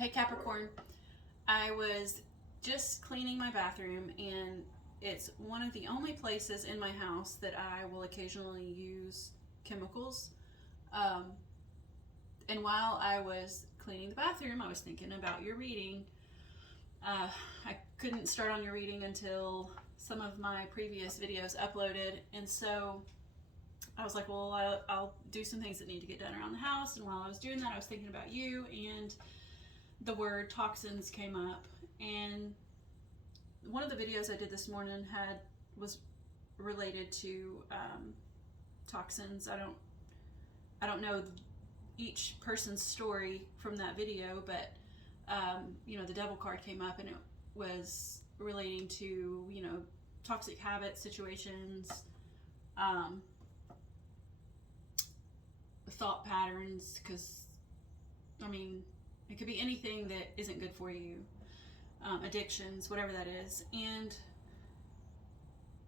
Hey Capricorn, I was just cleaning my bathroom and it's one of the only places in my house that I will occasionally use chemicals. Um, and while I was cleaning the bathroom, I was thinking about your reading. I couldn't start on your reading until some of my previous videos uploaded, and so I was like, well, I'll do some things that need to get done around the house. And while I was doing that, I was thinking about you, and the word toxins came up. And one of the videos I did this morning was related to toxins. I don't know each person's story from that video, but the devil card came up, and it was relating to toxic habits, situations, thought patterns, because it could be anything that isn't good for you, addictions, whatever that is.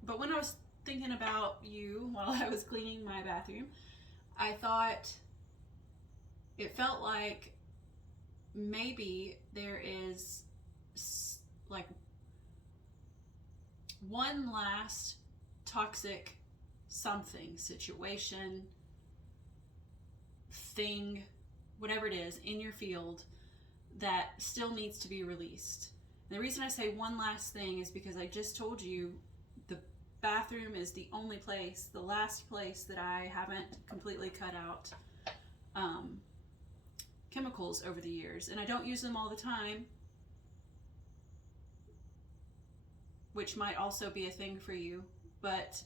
But when I was thinking about you while I was cleaning my bathroom, I thought it felt like maybe there is like one last toxic something, situation, thing, whatever it is in your field that still needs to be released. And the reason I say one last thing is because I just told you the bathroom is the only place, the last place that I haven't completely cut out chemicals over the years. And I don't use them all the time, which might also be a thing for you, but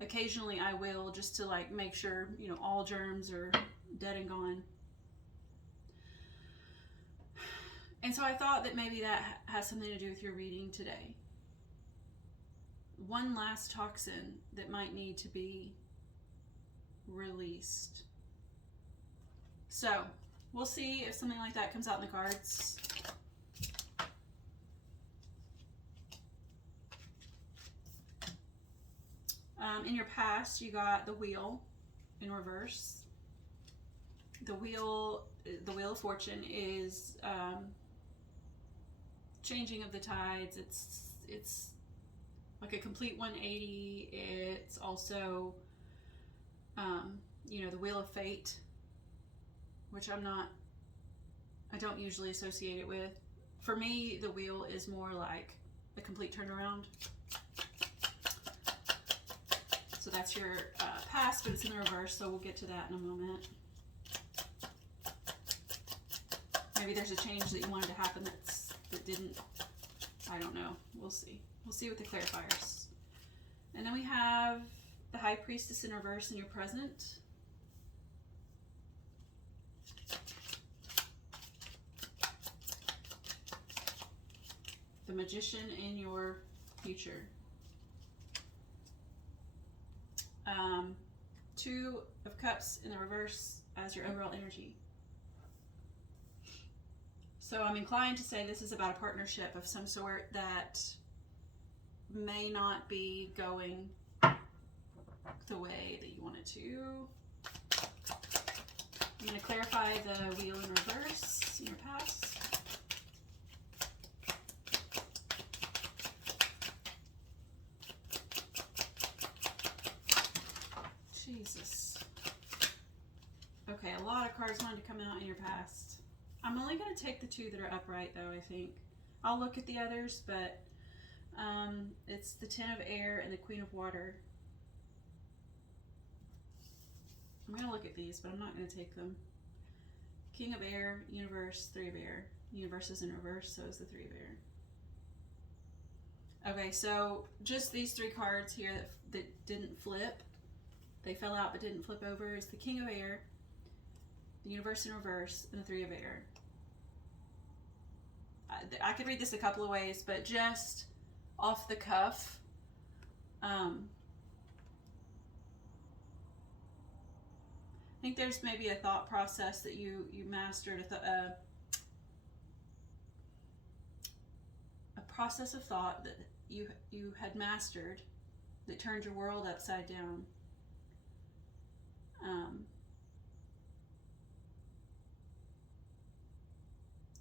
occasionally I will, just to make sure all germs are dead and gone. And so I thought that maybe that has something to do with your reading today. One last toxin that might need to be released. So we'll see if something like that comes out in the cards. In your past, you got the wheel in reverse. The wheel of fortune is changing of the tides. It's like a complete 180. It's also the wheel of fate, which I don't usually associate it with. For me, the wheel is more like a complete turnaround. So that's your past, but it's in the reverse, so we'll get to that in a moment. Maybe there's a change that you wanted to happen that didn't. I don't know. We'll see. We'll see with the clarifiers. And then we have the High Priestess in reverse in your present. The Magician in your future. Two of Cups in the reverse as your overall energy. So I'm inclined to say this is about a partnership of some sort that may not be going the way that you want it to. I'm going to clarify the wheel in reverse in your past. Jesus. Okay, a lot of cards wanted to come out in your past. I'm only going to take the two that are upright, though, I think. I'll look at the others, but it's the Ten of Air and the Queen of Water. I'm going to look at these, but I'm not going to take them. King of Air, Universe, Three of Air. Universe is in reverse, so is the Three of Air. Okay, so just these three cards here that didn't flip. They fell out but didn't flip over. Is the King of Air, the Universe in reverse, and the Three of Air. I could read this a couple of ways, but just off the cuff, I think there's maybe a thought process that you mastered, a process of thought that you had mastered that turned your world upside down.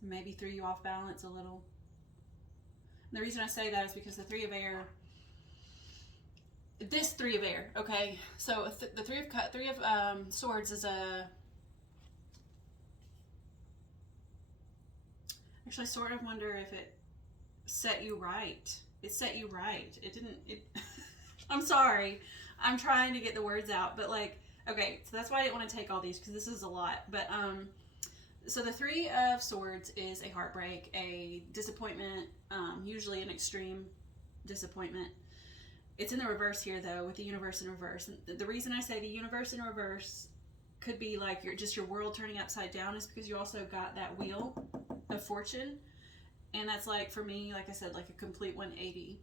maybe threw you off balance a little. And the reason I say that is because the Three of Air, this Three of Air, okay? So the Three of Swords is a, actually I sort of wonder if it set you right. It set you right. It didn't, I'm sorry. I'm trying to get the words out, but like, okay, so that's why I didn't want to take all these, because this is a lot. But so the Three of Swords is a heartbreak, a disappointment, usually an extreme disappointment. It's in the reverse here, though, with the universe in reverse. And the reason I say the universe in reverse could be like your world turning upside down is because you also got that wheel of fortune. And that's like, for me, like I said, like a complete 180.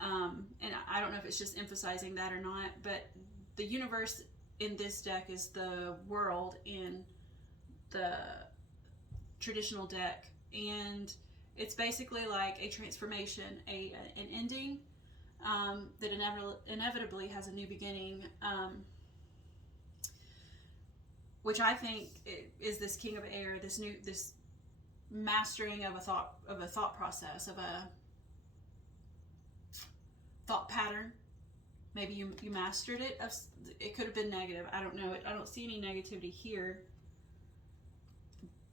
And I don't know if it's just emphasizing that or not, but the universe in this deck is the world in the traditional deck, and it's basically like a transformation, an ending that inevitably has a new beginning, which I think is this King of Air, this mastering of a thought process, of a thought pattern. Maybe you mastered it. It could have been negative. I don't know. I don't see any negativity here,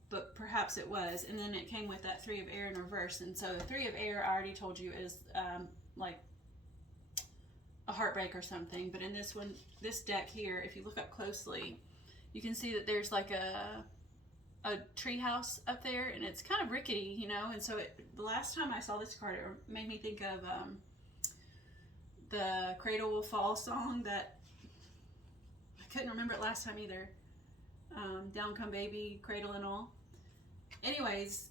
but perhaps it was. And then it came with that Three of Air in reverse. And so the Three of Air, I already told you, is like a heartbreak or something. But in this one, this deck here, if you look up closely, you can see that there's like a tree house up there, and it's kind of rickety, you know. And so the last time I saw this card, it made me think of the Cradle Will Fall song that I couldn't remember it last time either. Down Come Baby, Cradle and All. Anyways,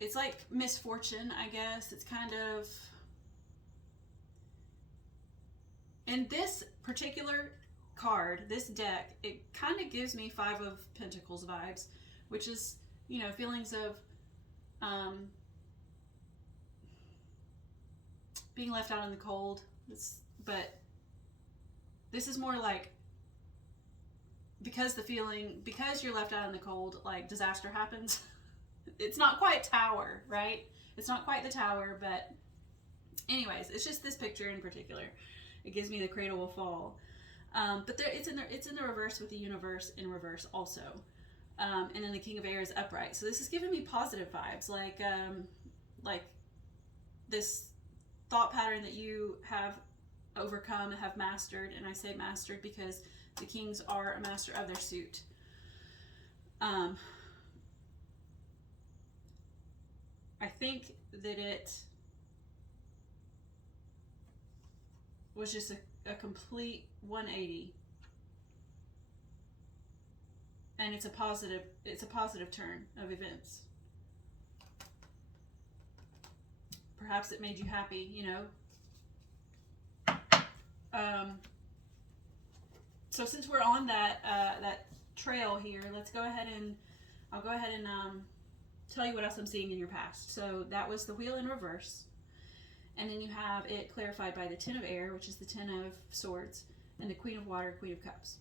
it's like misfortune, I guess. It's kind of, in this particular card, this deck, it kind of gives me Five of Pentacles vibes, which is, you know, feelings of being left out in the cold. But this is more like, because you're left out in the cold, like disaster happens. It's not quite Tower, right? It's not quite the Tower, but anyways, it's just this picture in particular. It gives me the Cradle Will Fall. But it's in the reverse with the universe in reverse also. And then the King of Air is upright. So this is giving me positive vibes, like this thought pattern that you have overcome, have mastered. And I say mastered because the kings are a master of their suit. I think that it was just a complete 180, and it's a positive turn of events. Perhaps it made you happy, you know. So since we're on that trail here, I'll go ahead and tell you what else I'm seeing in your past. So that was the Wheel in reverse. And then you have it clarified by the Ten of Air, which is the Ten of Swords, and the Queen of Water, Queen of Cups.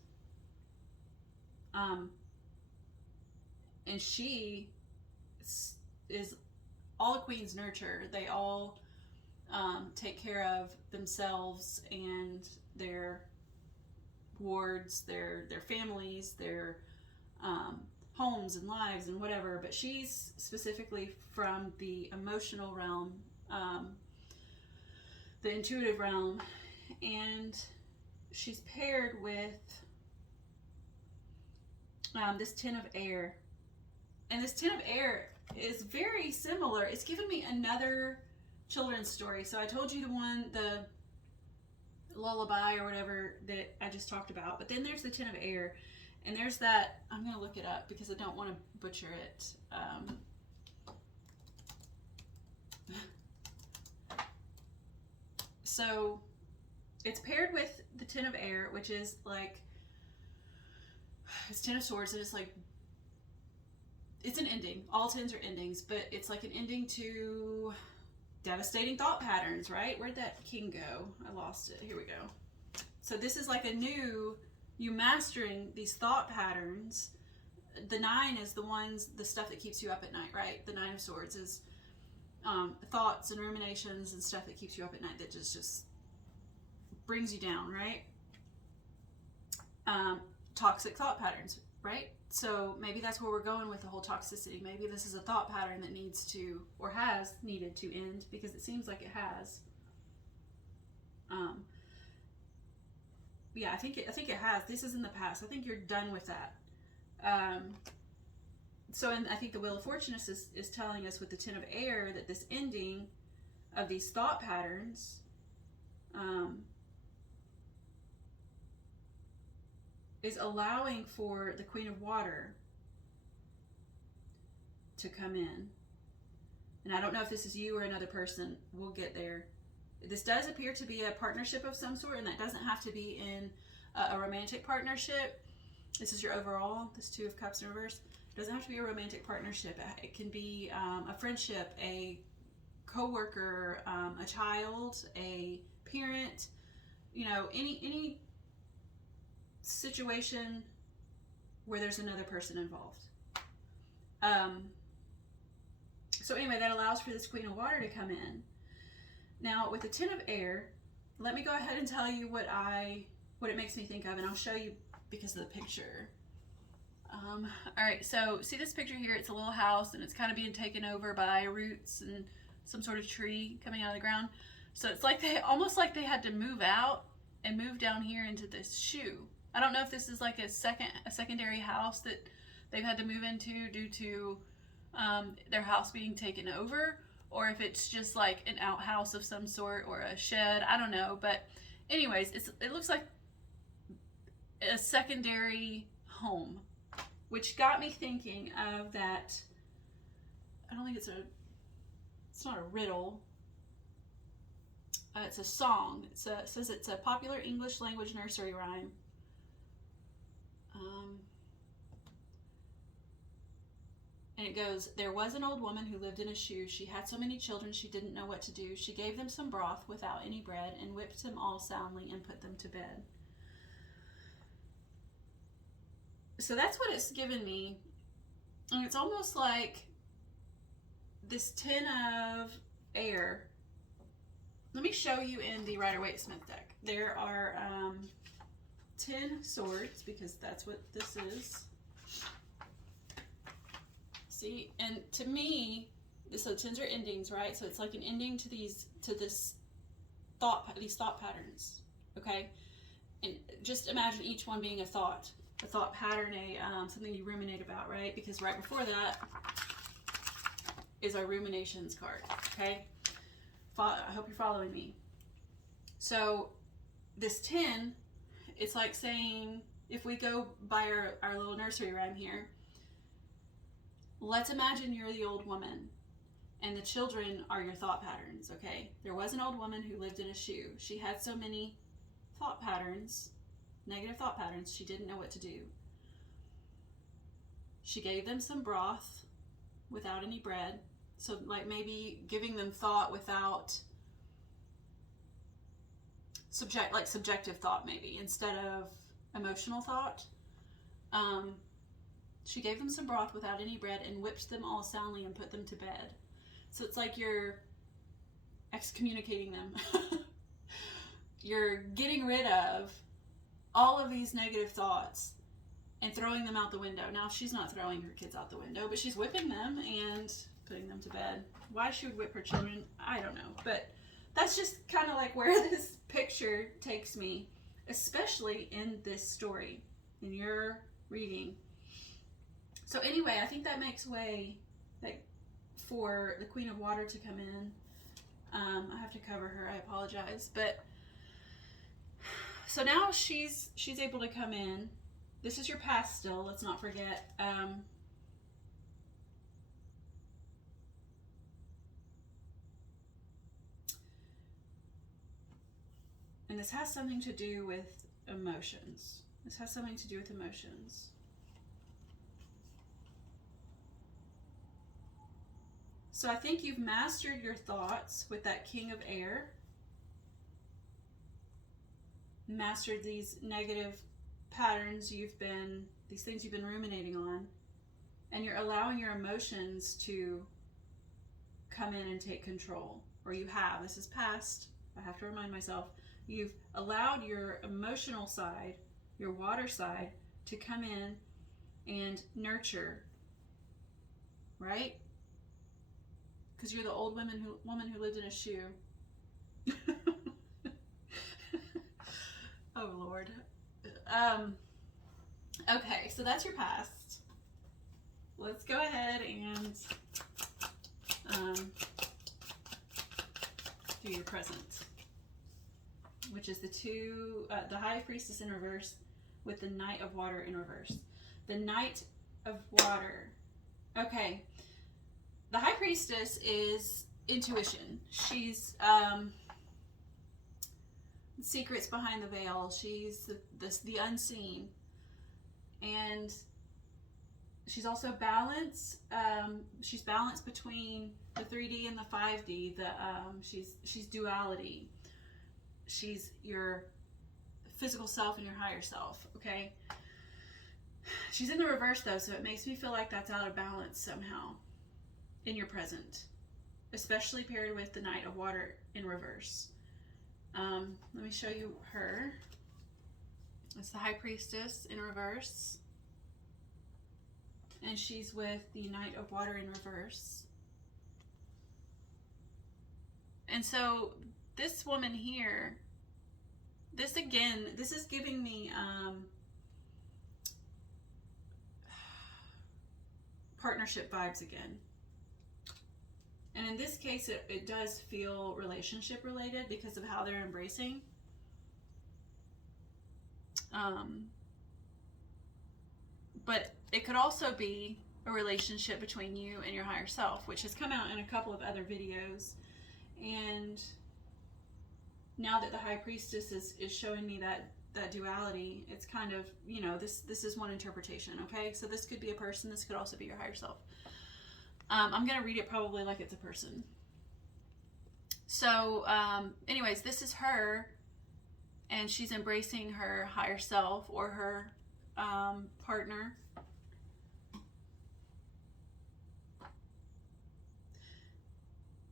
And she is all the queens nurture. They all take care of themselves and their wards, their families, their homes and lives and whatever. But she's specifically from the emotional realm, the intuitive realm, and she's paired with this Ten of Air. And this Ten of Air is very similar. It's given me another children's story. So I told you the lullaby or whatever that I just talked about. But then there's the Ten of Air. And there's that, I'm going to look it up because I don't want to butcher it. So it's paired with the Ten of Air, which is like, it's Ten of Swords, and it's like, it's an ending. All tens are endings, but it's like an ending to devastating thought patterns, right? Where'd that king go? I lost it. Here we go. So this is like you mastering these thought patterns the 9 is the stuff that keeps you up at night, right? The 9 of Swords is thoughts and ruminations and stuff that keeps you up at night, that just brings you down, right? Toxic thought patterns, right? So maybe that's where we're going with the whole toxicity. Maybe this is a thought pattern that needs to, or has needed to end, because it seems like it has. Yeah, I think it has. This is in the past. I think you're done with that. So, and I think the Wheel of Fortune is telling us with the Ten of Air that this ending of these thought patterns is allowing for the Queen of Water to come in. And I don't know if this is you or another person. We'll get there. This does appear to be a partnership of some sort, and that doesn't have to be in a romantic partnership. This is your overall, this Two of Cups in reverse. It doesn't have to be a romantic partnership. It can be a friendship, a co-worker, a child, a parent, you know, any situation where there's another person involved. So anyway, that allows for this Queen of Water to come in. Now, with the Ten of Air, let me go ahead and tell you what it makes me think of, and I'll show you because of the picture. All right, so see this picture here? It's a little house, and it's kind of being taken over by roots and some sort of tree coming out of the ground. So it's like almost like they had to move out and move down here into this shoe. I don't know if this is like a secondary house that they've had to move into due to their house being taken over, or if it's just like an outhouse of some sort or a shed. I don't know, but anyways, it looks like a secondary home, which got me thinking of that. I don't think it's not a riddle. It's a song. It says it's a popular English language nursery rhyme. And it goes, there was an old woman who lived in a shoe. She had so many children she didn't know what to do. She gave them some broth without any bread and whipped them all soundly and put them to bed. So that's what it's given me. And it's almost like this Ten of Air. Let me show you in the Rider-Waite-Smith deck. There are 10 swords, because that's what this is. See, and to me, so 10s are endings, right? So it's like an ending to these thought patterns, okay? And just imagine each one being a thought pattern, something you ruminate about, right? Because right before that is our ruminations card, okay? I hope you're following me. So this 10, it's like saying, if we go by our little nursery rhyme here, let's imagine you're the old woman and the children are your thought patterns, okay? There was an old woman who lived in a shoe. She had so many thought patterns, negative thought patterns, she didn't know what to do. She gave them some broth without any bread. So like maybe giving them thought without subjective thought, maybe instead of emotional thought. She gave them some broth without any bread and whipped them all soundly and put them to bed. So it's like you're excommunicating them. You're getting rid of all of these negative thoughts and throwing them out the window. Now, she's not throwing her kids out the window, but she's whipping them and putting them to bed. Why she would whip her children, I don't know. But that's just kind of like where this picture takes me, especially in this story, in your reading. So anyway, I think that makes way for the Queen of Water to come in. I have to cover her, I apologize. But so now she's able to come in. This is your past still, let's not forget. And this has something to do with emotions. So I think you've mastered your thoughts with that King of Air. Mastered these negative patterns these things you've been ruminating on. and you're allowing your emotions to come in and take control. Or you have. This is past. I have to remind myself. You've allowed your emotional side, your water side, to come in and nurture, right? Because you're the old woman who lived in a shoe. Oh Lord. Okay, so that's your past. Let's go ahead and do your present, which is the High Priestess in reverse with the Knight of Water in reverse. The Knight of Water. Okay. The High Priestess is intuition. She's secrets behind the veil. She's the unseen. And she's also balance. She's balanced between the 3D and the 5D. She's duality. She's your physical self and your higher self. Okay. She's in the reverse though, so it makes me feel like that's out of balance somehow in your present, especially paired with the Knight of Water in reverse. Let me show you her. It's the High Priestess in reverse. And she's with the Knight of Water in reverse. And so this woman here, this is giving me partnership vibes again. And in this case, it does feel relationship related because of how they're embracing. But it could also be a relationship between you and your higher self, which has come out in a couple of other videos. And now that the High Priestess is showing me that duality, it's kind of, this is one interpretation, okay? So this could be a person, this could also be your higher self. I'm going to read it probably like it's a person. So, anyways, this is her, and she's embracing her higher self or her partner.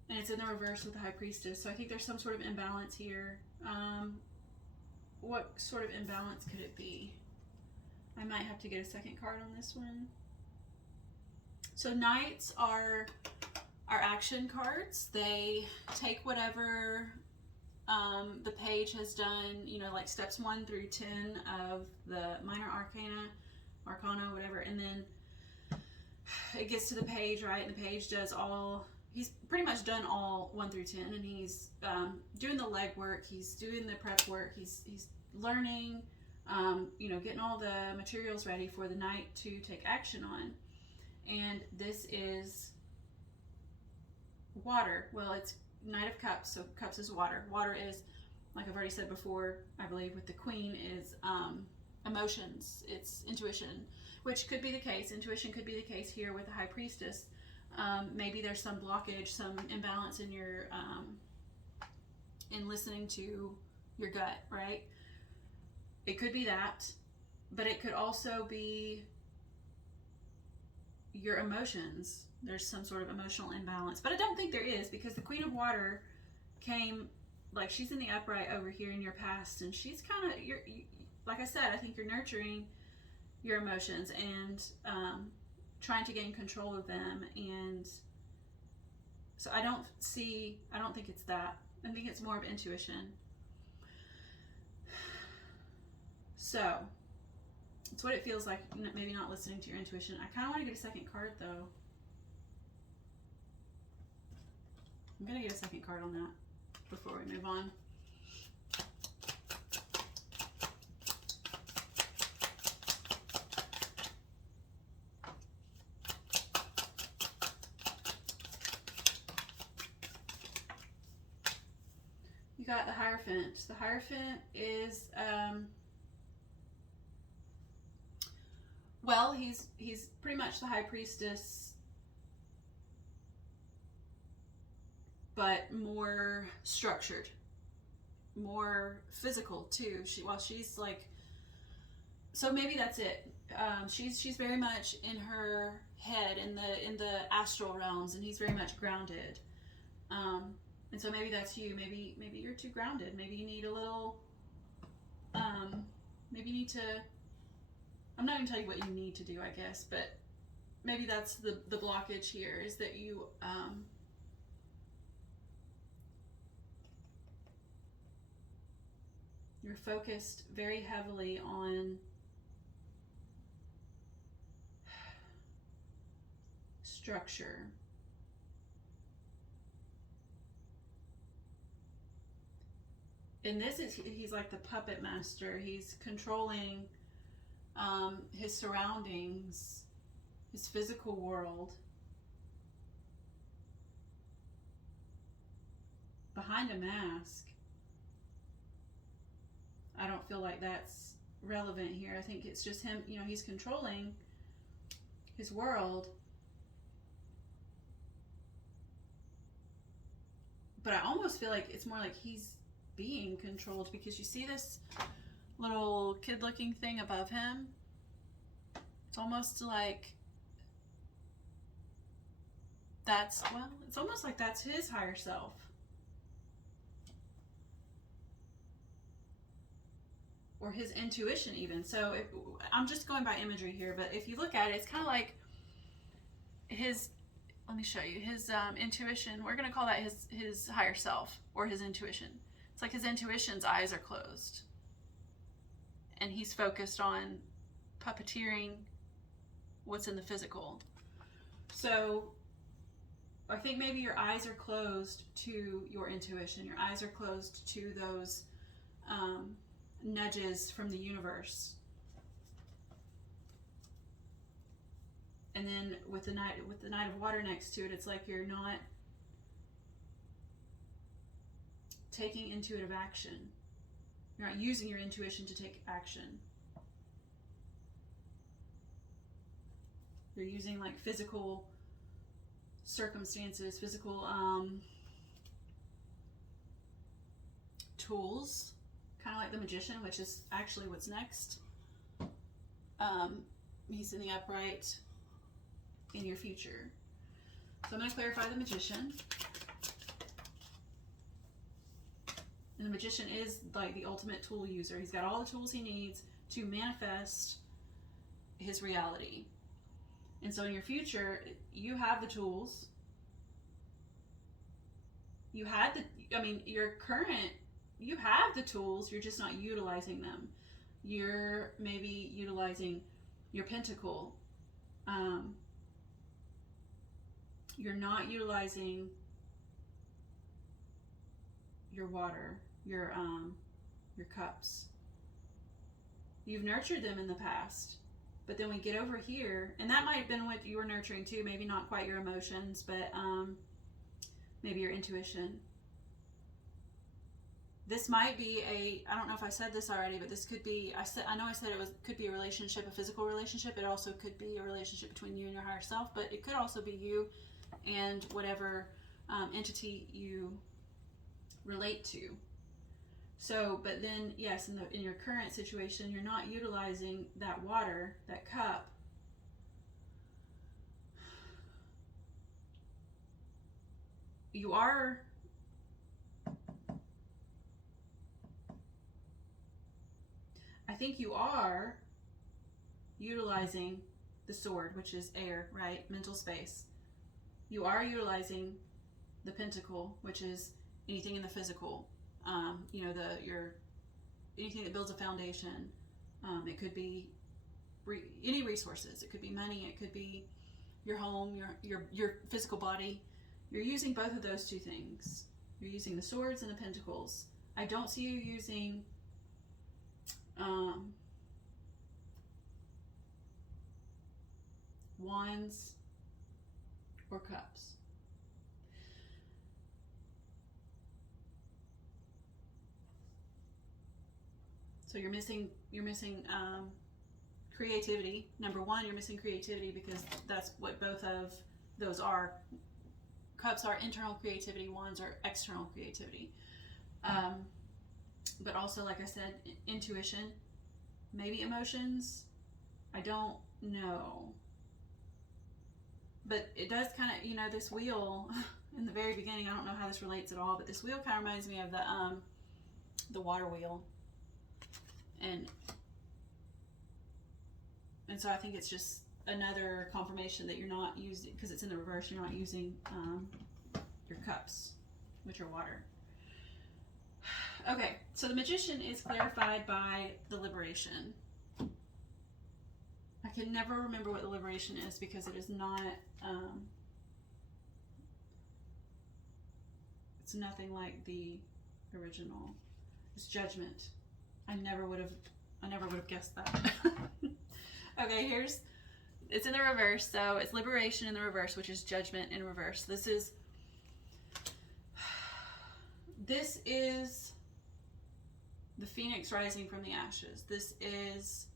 And it's in the reverse with the High Priestess. So I think there's some sort of imbalance here. What sort of imbalance could it be? I might have to get a second card on this one. So Knights are action cards. They take whatever the page has done, like steps 1 through 10 of the minor arcana, whatever, and then it gets to the page, right? And the page does he's pretty much done all 1 through 10, and he's doing the legwork, he's doing the prep work, he's learning, getting all the materials ready for the Knight to take action on. And this is water. Well, it's Knight of Cups, so Cups is water. Water is, like I've already said before, I believe with the Queen, is emotions. It's intuition, which could be the case. Intuition could be the case here with the High Priestess. Maybe there's some blockage, some imbalance in your in listening to your gut, right? It could be that, but it could also be your emotions. There's some sort of emotional imbalance, but I don't think there is, because the Queen of Water came, like, she's in the upright over here in your past, and she's kind of, like I said, I think you're nurturing your emotions and trying to gain control of them. And so I don't think it's that. I think it's more of intuition. So it's what it feels like, maybe not listening to your intuition. I kind of want to get a second card though. I'm going to get a second card on that before we move on. You got the Hierophant. The Hierophant is, well, he's pretty much the High Priestess, but more structured, more physical too. She's like, so maybe that's it. She's very much in her head in the astral realms, and he's very much grounded. And so maybe that's you. Maybe you're too grounded. Maybe you need a little. Maybe you need to. I'm not going to tell you what you need to do, I guess, but maybe that's the blockage here, is that you. You're focused very heavily on structure. And this is, he's like the puppet master. He's controlling his surroundings, his physical world, behind a mask. I don't feel like that's relevant here. I think it's just him, he's controlling his world. But I almost feel like it's more like he's being controlled, because you see this little kid looking thing above him? It's almost like it's almost like that's his higher self. Or his intuition even. So I'm just going by imagery here, but if you look at it, it's kind of like let me show you, his intuition. We're going to call that his higher self, or his intuition. It's like his intuition's eyes are closed. And he's focused on puppeteering what's in the physical. So I think maybe your eyes are closed to your intuition. Your eyes are closed to those nudges from the universe. And then with the Knight of Water next to it, it's like you're not taking intuitive action. You're not using your intuition to take action. You're using like physical circumstances, physical tools, kind of like the Magician, which is actually what's next. He's in the upright in your future. So I'm going to clarify the Magician. And the Magician is like the ultimate tool user. He's got all the tools he needs to manifest his reality. And so in your future, you have the tools. You have the tools, you're just not utilizing them. You're maybe utilizing your pentacle. You're not utilizing your water, your cups. You've nurtured them in the past, but then we get over here, and that might have been what you were nurturing too. Maybe not quite your emotions, but maybe your intuition. This might be I don't know if I said this already, but this could be, I know I said could be a relationship, a physical relationship. It also could be a relationship between you and your higher self, but it could also be you and whatever entity you relate to. So, but then, yes, in your current situation, you're not utilizing that water, that cup, you are I think you are utilizing the sword, which is air, right? Mental space. You are utilizing the pentacle, which is anything in the physical. Anything that builds a foundation. It could be any resources. It could be money. It could be your home, your physical body. You're using both of those two things. You're using the swords and the pentacles. I don't see you using wands or cups. So you're missing creativity. Number one, you're missing creativity, because that's what both of those are. Cups are internal creativity, wands are external creativity. But also, like I said, intuition, maybe emotions. I don't know. But it does kind of, you know, this wheel in the very beginning, I don't know how this relates at all, but this wheel kind of reminds me of the water wheel. And so I think it's just another confirmation that you're not using, because it's in the reverse, you're not using your cups, which are water. Okay, so the Magician is clarified by the Liberation. I can never remember what the Liberation is because it is not, it's nothing like the original. It's Judgment. I never would have guessed that. Okay, it's in the reverse, so it's Liberation in the reverse, which is Judgment in reverse. This is the phoenix rising from the ashes. This is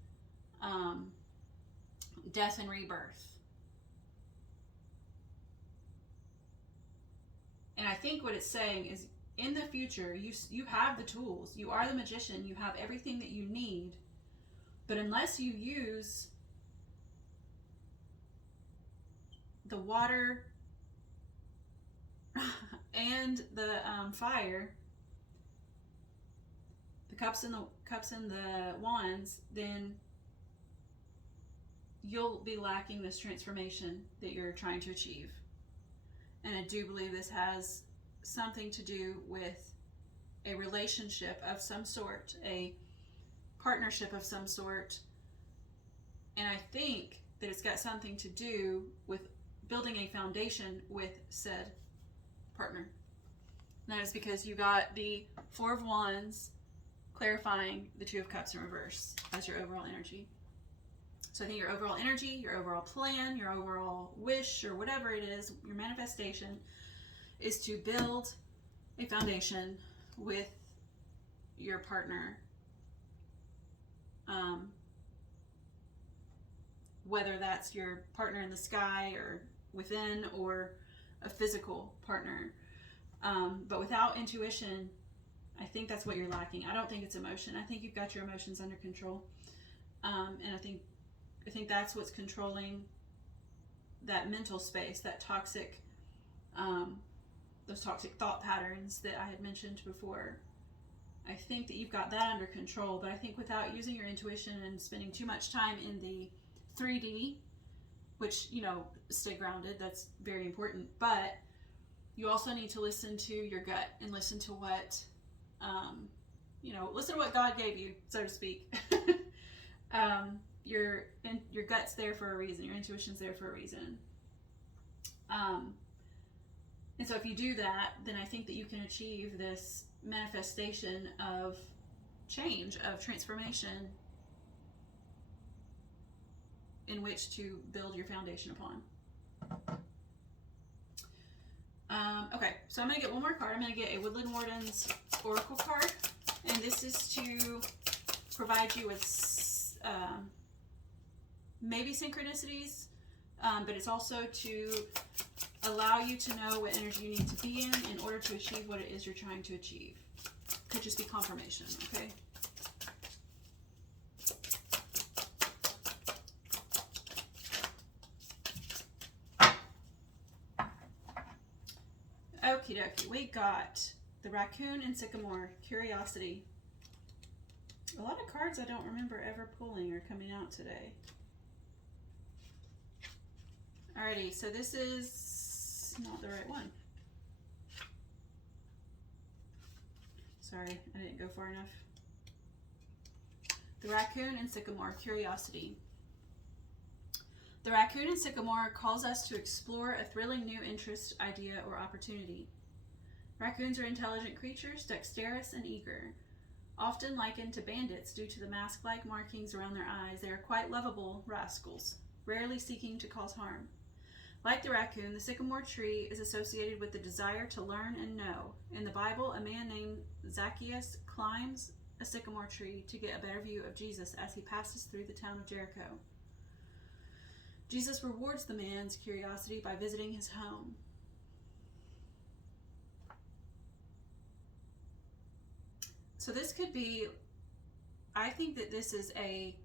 death and rebirth. And I think what it's saying is, in the future, you have the tools. You are the Magician. You have everything that you need. But unless you use the water and the fire, the cups and the wands, then you'll be lacking this transformation that you're trying to achieve. And I do believe this has something to do with a relationship of some sort, a partnership of some sort. And I think that it's got something to do with building a foundation with said partner. And that is because you got the Four of Wands clarifying the Two of Cups in reverse as your overall energy. So I think your overall energy, your overall plan, your overall wish, or whatever it is, your manifestation, is to build a foundation with your partner. Whether that's your partner in the sky or within, or a physical partner. But without intuition, I think that's what you're lacking. I don't think it's emotion. I think you've got your emotions under control. And I think that's what's controlling that mental space, that toxic, those toxic thought patterns that I had mentioned before. I think that you've got that under control, but I think without using your intuition and spending too much time in the 3D, which, you know, stay grounded, that's very important, but you also need to listen to your gut and listen to what, listen to what God gave you, so to speak. Your gut's there for a reason. Your intuition's there for a reason. And so if you do that, then I think that you can achieve this manifestation of change, of transformation, in which to build your foundation upon. Okay, so I'm going to get one more card. I'm going to get a Woodland Warden's Oracle card. And this is to provide you with maybe synchronicities, but it's also to allow you to know what energy you need to be in order to achieve what it is you're trying to achieve. Could just be confirmation, okay? Okie dokie, we got the Raccoon and Sycamore, Curiosity. A lot of cards I don't remember ever pulling are coming out today. Alrighty, so this is not the right one. Sorry, I didn't go far enough. The Raccoon and Sycamore, Curiosity. The Raccoon and Sycamore calls us to explore a thrilling new interest, idea, or opportunity. Raccoons are intelligent creatures, dexterous and eager. Often likened to bandits due to the mask-like markings around their eyes, they are quite lovable rascals, rarely seeking to cause harm. Like the raccoon, the sycamore tree is associated with the desire to learn and know. In the Bible, a man named Zacchaeus climbs a sycamore tree to get a better view of Jesus as he passes through the town of Jericho. Jesus rewards the man's curiosity by visiting his home. So this could be, I think that this is a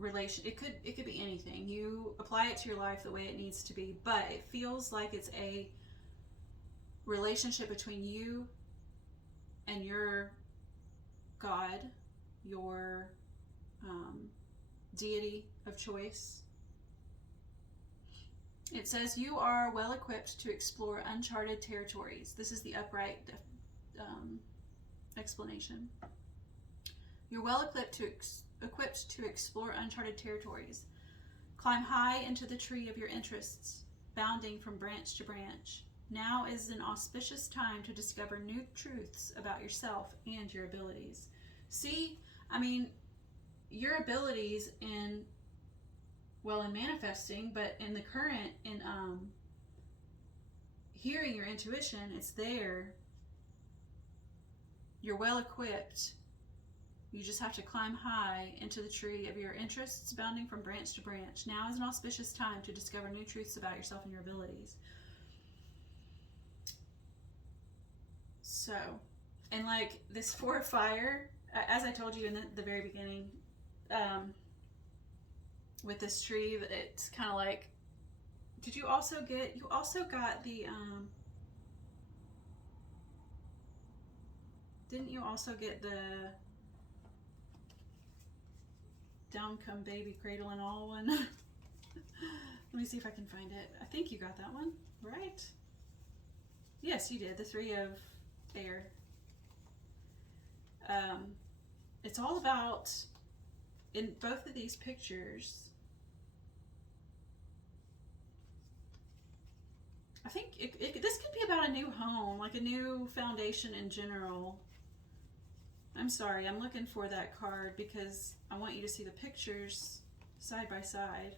relation. It could be anything. You apply it to your life the way it needs to be, but it feels like it's a relationship between you and your God, your deity of choice. It says you are well equipped to explore uncharted territories. This is the upright explanation. You're well equipped to explore uncharted territories. Climb high into the tree of your interests, bounding from branch to branch. Now is an auspicious time to discover new truths about yourself and your abilities. See, I mean, your abilities in manifesting, but in the current, in hearing your intuition, it's there. You're well equipped. You just have to climb high into the tree of your interests, bounding from branch to branch. Now is an auspicious time to discover new truths about yourself and your abilities. So, and like this 4 of fire, as I told you in the very beginning, with this tree, it's kind of like, you also got the, didn't you also get the down come baby cradle and all one? Let me see if I can find it. I think you got that one, right? Yes, you did. The 3 of air. It's all about, in both of these pictures, I think this could be about a new home, like a new foundation in general. I'm sorry, I'm looking for that card because I want you to see the pictures side by side.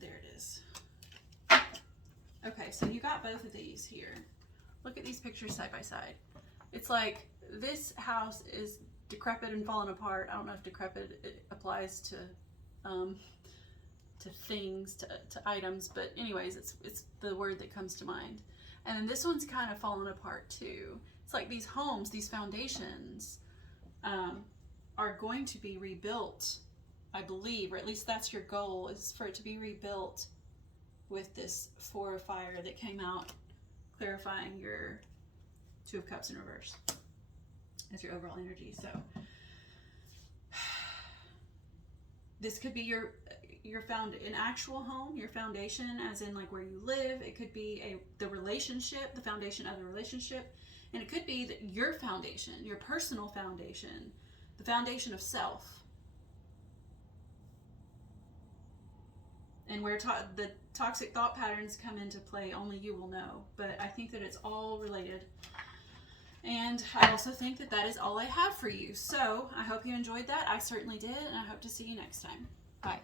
There it is. Okay, so you got both of these here. Look at these pictures side by side. It's like this house is decrepit and falling apart. I don't know if decrepit applies to things, to items, but anyways, it's the word that comes to mind. And then this one's kind of falling apart too. It's like these homes, these foundations, are going to be rebuilt, I believe, or at least that's your goal, is for it to be rebuilt with this 4 of fire that came out, clarifying your 2 of cups in reverse as your overall energy. So this could be your an actual home, your foundation, as in like where you live. It could be the relationship, the foundation of the relationship, and it could be your foundation, your personal foundation, the foundation of self. And where the toxic thought patterns come into play, only you will know. But I think that it's all related. And I also think that is all I have for you. So I hope you enjoyed that. I certainly did, and I hope to see you next time. Bye.